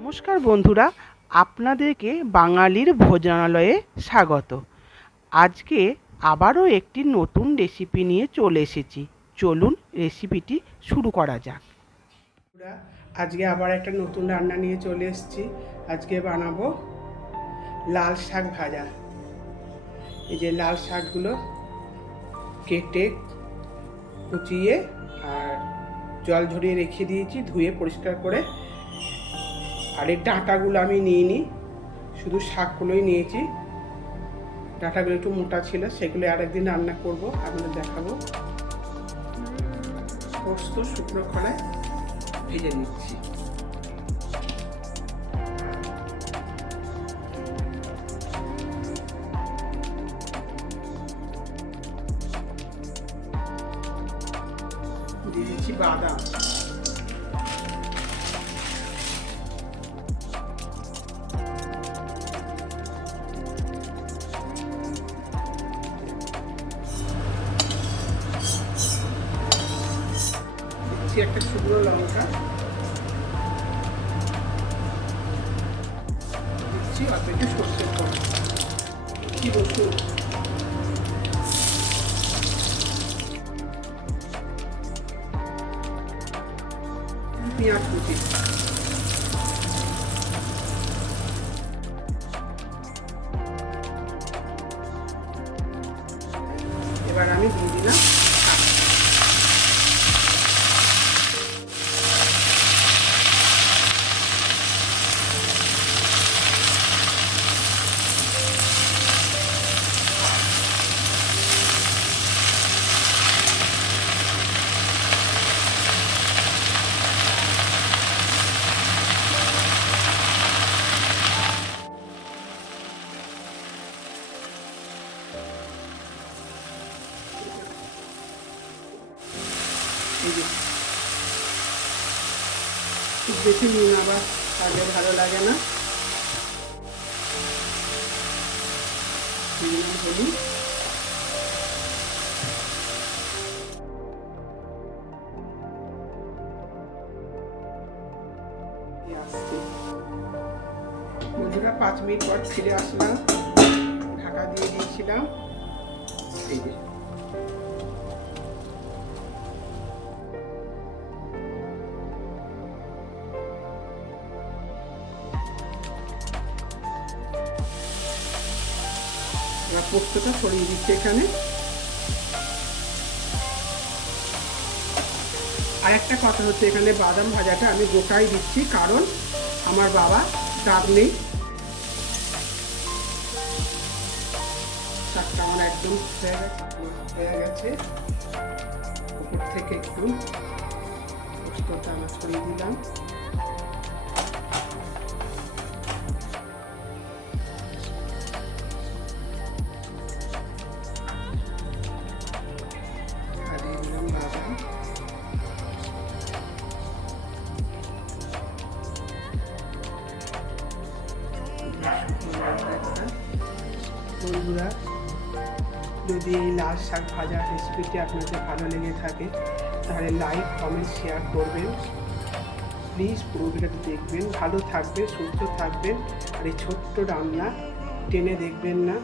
নমস্কার বন্ধুরা, আপনাদেরকে বাঙালির ভোজনালয়ে স্বাগত। আজকে আবারও একটি নতুন রেসিপি নিয়ে চলে এসেছি। চলুন রেসিপিটি শুরু করা যাক। আজকে আবার একটা নতুন রান্না নিয়ে চলে এসেছি। আজকে বানাবো লাল শাক ভাজা। এই যে লাল শাকগুলো কেটে কুচিয়ে আর জল ঝরিয়ে রেখে দিয়েছি, ধুয়ে পরিষ্কার করে আর এই ডাঁটাগুলো আমি নিইনি শুধু শাকগুলোই নিয়েছি। ডাঁটাগুলো একটু মোটা ছিল, সেগুলো আরেকদিন রান্না করব, আপনাদের দেখাবো। পোস্ত শুকনো খোলায় ভেজে নিচ্ছি। দিয়ে দিচ্ছি বাদাম। দিচ্ছি একটা শুকনো লঙ্কা। দিচ্ছি অল্প একটু সর্ষের কি রসুন পেঁয়াজ কুচি। এবার আমি দিয়ে দিলাম খুব বেশি নুন আবার তাদের ভালো লাগে না। হলুদ বন্ধুরা, পাঁচ মিনিট পর ফিরে আসলাম। ঢাকা দিয়ে দিয়েছিলাম। এই যে। এবার পোস্তটা ছড়িয়ে দিচ্ছি এখানে। আর একটা কথা হচ্ছে, এখানে বাদাম ভাজাটা আমি গোটাই দিচ্ছি, কারণ আমার বাবা দাগ নেই। শাকটা আমার একদম হয়ে গেছে উপর থেকে একটু পোস্তটা আমরা ছড়িয়ে দিলাম। বন্ধুরা, যদি এই লাল শাক ভাজার রেসিপিটি আপনাদের ভালো লেগে থাকে, তাহলে লাইক কমেন্ট শেয়ার করবেন। প্লিজ পুরো ভিডিওটি দেখবেন। ভালো থাকবে সুস্থ থাকবেন। আর এই ছোট্ট রান্না টেনে দেখবেন না।